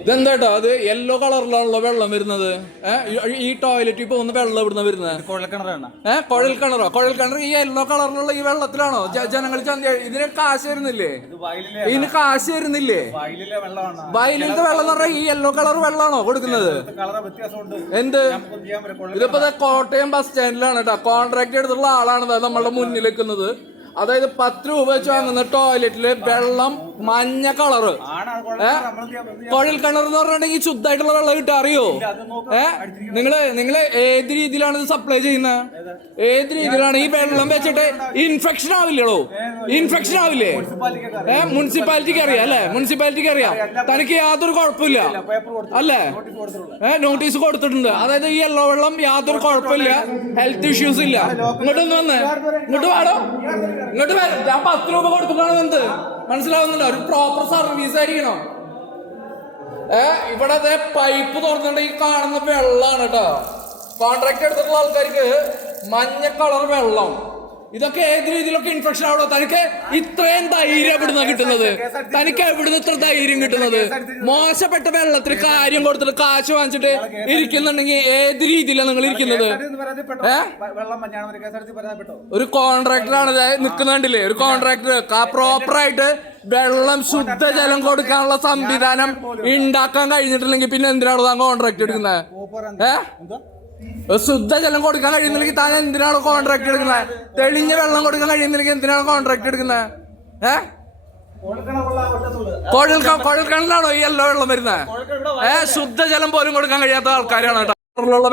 ഇതെന്താട്ടോ? അത് യെല്ലോ കളറിലാണല്ലോ വെള്ളം വരുന്നത്. ഈ- ടോയ്ലറ്റ് ഇപ്പൊ ഒന്ന് വെള്ളം ഇവിടുന്ന് വരുന്നത് ഏഹ് കുഴൽ കിണറോ കുഴൽ കിണർ ഈ യെല്ലോ കളറിലുള്ള ഈ വെള്ളത്തിലാണോ? ജനങ്ങൾ ചന്ത ഇതിന് കാശ് വരുന്നില്ലേ? ഇതിന് കാശ് വരുന്നില്ലേ? വയലിലത്തെ വെള്ളം എന്ന് പറഞ്ഞാൽ ഈ യെല്ലോ കളർ വെള്ളമാണോ കൊടുക്കുന്നത്? എന്ത്? ഇതിപ്പോ കോട്ടയം ബസ് സ്റ്റാൻഡിലാണ് കേട്ടോ. കോൺട്രാക്ട് എടുത്തുള്ള ആളാണ് നമ്മളുടെ മുന്നിൽ നിൽക്കുന്നത്. അതായത് പത്ത് രൂപ വെച്ച് വാങ്ങുന്ന ടോയ്ലറ്റിൽ വെള്ളം മഞ്ഞ കളറ് കുഴൽ കിണർ എന്ന് പറഞ്ഞിട്ടുണ്ടെങ്കിൽ ശുദ്ധമായിട്ടുള്ള വെള്ളം കിട്ടാറിയോ അത് ഏ? നിങ്ങൾ നിങ്ങൾ ഏത് രീതിയിലാണ് ഇത് സപ്ലൈ ചെയ്യുന്നത് ഏത്? രീതിയിലാണ് ഈ വെള്ളം വെച്ചിട്ട് ഇൻഫെക്ഷൻ ആവില്ലടോ? ഇൻഫെക്ഷൻ ആവില്ലേ? ഏ മുനിസിപ്പാലിറ്റിക്ക് അറിയാം അല്ലേ മുനിസിപ്പാലിറ്റിക്ക് അറിയാം തനിക്ക് യാതൊരു കുഴപ്പമില്ല. അല്ലേ? ഏ നോട്ടീസ് കൊടുത്തിട്ടുണ്ട്. അതായത് ഈ എല്ലോ വെള്ളം യാതൊരു കുഴപ്പമില്ല. ഹെൽത്ത് ഇഷ്യൂസ് ഇല്ല. ഇങ്ങോട്ട് വന്ന്. ഇങ്ങോട്ട് വാടോ. ഇങ്ങോട്ട് വേണം ഞാൻ പത്ത് രൂപ കൊടുത്തിട്ടാണ് എന്ത്? മനസ്സിലാവുന്നുണ്ടോ? ഒരു പ്രോപ്പർ സർവീസ് ആയിരിക്കണം. ഏ ഇവിടെ അതേ പൈപ്പ് തുറന്നിട്ട് ഈ കാണുന്ന വെള്ളമാണ് കേട്ടോ. കോൺട്രാക്ട് എടുത്തിട്ടുള്ള ആൾക്കാർക്ക് മഞ്ഞ കളർ വെള്ളം. ഇതൊക്കെ ഏത് രീതിയിലൊക്കെ ഇൻഫെക്ഷൻ ആവണോ തനിക്ക് ഇത്രയും ധൈര്യം എവിടുന്ന കിട്ടുന്നത്. തനിക്ക് എവിടുന്ന് ഇത്ര ധൈര്യം കിട്ടുന്നത്? മോശപ്പെട്ട വെള്ളത്തിന് കാര്യം കൊടുത്തിട്ട് കാശ് വാങ്ങിച്ചിട്ട് ഇരിക്കുന്നുണ്ടെങ്കിൽ ഏത് രീതിയിലാണ് നിങ്ങൾ ഇരിക്കുന്നത്? ഒരു കോൺട്രാക്ടറാണ് നിൽക്കുന്നുണ്ടല്ലേ ഒരു കോൺട്രാക്ടർ. പ്രോപ്പർ ആയിട്ട് വെള്ളം ശുദ്ധജലം കൊടുക്കാനുള്ള സംവിധാനം ഉണ്ടാക്കാൻ കഴിഞ്ഞിട്ടില്ലെങ്കിൽ പിന്നെ എന്തിനാണ് താങ്കൾ കോൺട്രാക്ട് എടുക്കുന്നത്? മൂപ്പർ ഏ ജലം ശുദ്ധജലം കൊടുക്കാൻ കഴിയുന്നില്ലെങ്കിൽ താൻ എന്തിനാണ് കോൺട്രാക്ട് എടുക്കുന്നത്? തെളിഞ്ഞ വെള്ളം കൊടുക്കാൻ കഴിയുന്നില്ലെങ്കിൽ എന്തിനാണ് കോൺട്രാക്ട് എടുക്കുന്നത്? ഏ? കുഴൽ കുഴൽക്കിണറിലാണോ ഈ എല്ലാ വെള്ളം വരുന്നത്? ഏ ശുദ്ധജലം പോലും കൊടുക്കാൻ കഴിയാത്ത ആൾക്കാരാണ് കേട്ടോ. വെള്ളം